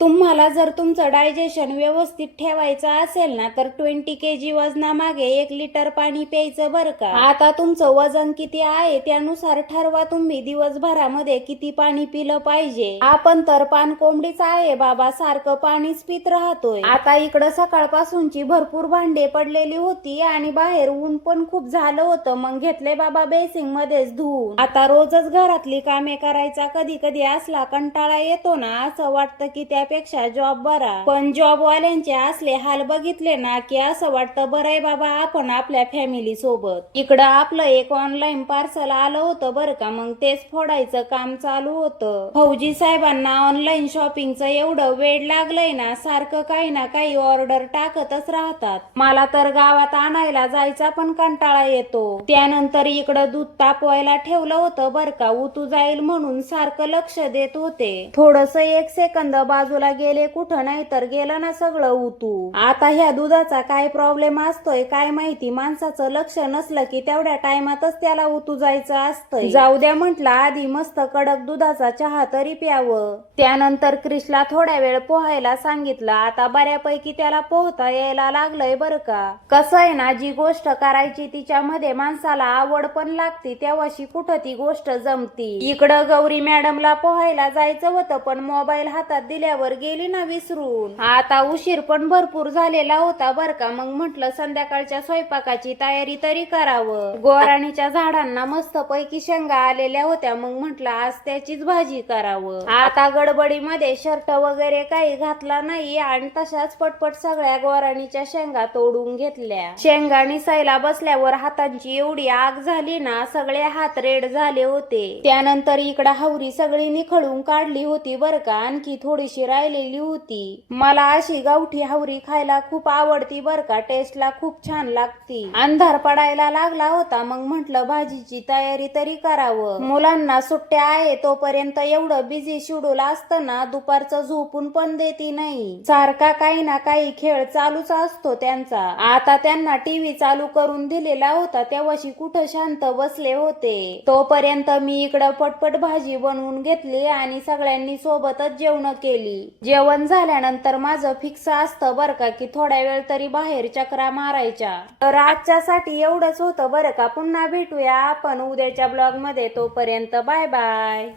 तुम्हाला जर तुमचं डायजेशन व्यवस्थित ठेवायचं असेल ना तर 20 kg वजनामागे 1 लिटर पाणी प्यायचं बरं का. आता तुमचं वजन किती आहे त्यानुसार ठरवा तुम्ही दिवसभरामध्ये किती पाणी पिलं पाहिजे. आपण तर पाणकोंबडीच आहे बाबा, सारखं पाणीच पित राहतोय. आता इकडं सकाळपासूनची भरपूर भांडे पडलेली होती आणि बाहेर ऊन पण खूप झालं होतं, मग घेतले बाबा बेसिंग मध्येच धुवून. आता रोजच घरातली कामे करायचा कधी कधी असला कंटाळा येतो ना, असं वाटतं की त्यापेक्षा जॉब बरा. पण जॉब वाल्यांचे असले हाल बघितले ना की असं वाटतं बरंय बाबा आपण आपल्या फॅमिली सोबत. इकडं आपलं एक ऑनलाईन पार्सल आलं होतं बरं का, मग तेच फोडायचं काम चालू होतं. फौजी साहेबांना ऑनलाईन शॉपिंगचं एवढं वेड लागलंय ना, सारखं काही ना काही ऑर्डर टाकतच राहतात. मला तर गावात आणायला जायचा पण कंटाळा येतो. त्यानंतर इकडं दूध तापवायला ठेवलं होतं बरं का, उतू जाईल म्हणून सारखं लक्ष देत होते. थोडस 1 सेकंद बाजूला गेले कुठं, नाही तर गेलं ना सगळं उतू. आता ह्या दुधाचा काय प्रॉब्लेम असतोय काय माहिती, माणसाचं लक्ष नसलं की तेवढ्या टायमातच त्याला उतू जायचं असतंय. जाऊ द्या म्हटलं आधी मस्त कडक दुधाचा चहा तरी प्यावं. त्यानंतर क्रिशला थोड्या वेळ पोहायला सांगितलं. आता बऱ्यापैकी त्याला पोहता यायला लागलंय बरं का. कसं आहे ना, जी गोष्ट करायची तिच्यामध्ये माणसाला आवड पण लागते तेव्हाशी कुठं ती गोष्ट जमती. इकडं गौरी मॅडमला पोहायला जायचं होतं पण मोबाईल हातात दिल्यावर गेली ना विसरून. आता उशीर पण भरपूर झालेला होता बरं का, मग म्हटलं संध्याकाळच्या स्वयंपाकाची तयारी तरी करावं. गोराणीच्या झाडांना मस्त पैकी शेंगा आलेल्या होत्या, मग म्हटलं आज त्याचीच भाजी करावं. आता गडबडीमध्ये शर्ट वगैरे काही घातला नाही आणि तशाच पटपट सगळ्या गोराणीच्या शेंगा तोडून घेतल्या. शेंगा निसायला बसल्यावर हातांची एवढी आग झाली ना, सगळे हात रेड झाले होते. त्यानंतर इकडं हावरी सगळी निखळून काढली होती बरं का, आणखी थोडीशी राहिलेली होती. मला अशी गावठी हावरी खायला खूप आवडती बरं का, टेस्टला खूप छान लागती. अंधार पडायला लागला होता, मग म्हटलं भाजीची तयारी तरी करावं. मुलांना सुट्ट्या आहे तोपर्यंत एवढं बिझी शेड्यूल असतं ना, दुपारचं झोपून पण देती नाही. सारखा काही ना काही खेळ चालूच असतो त्यांचा. आता त्यांना टीव्ही चालू करून दिलेला होता तेव्हाशी कुठं शांत बसले होते. तोपर्यंत मी इकडं पटपट भाजी बनवून घेतली आणि सगळ्यांनी सोबतच जेवण केली. जेवण झाल्यानंतर माझं फिक्स असतं बरं का की थोड्या वेळ तरी बाहेर चक्रा मारायच्या. तर आजच्यासाठी एवढंच होतं बरं का. पुन्हा भेटूया आपण उद्याच्या ब्लॉग मध्ये. तोपर्यंत बाय बाय.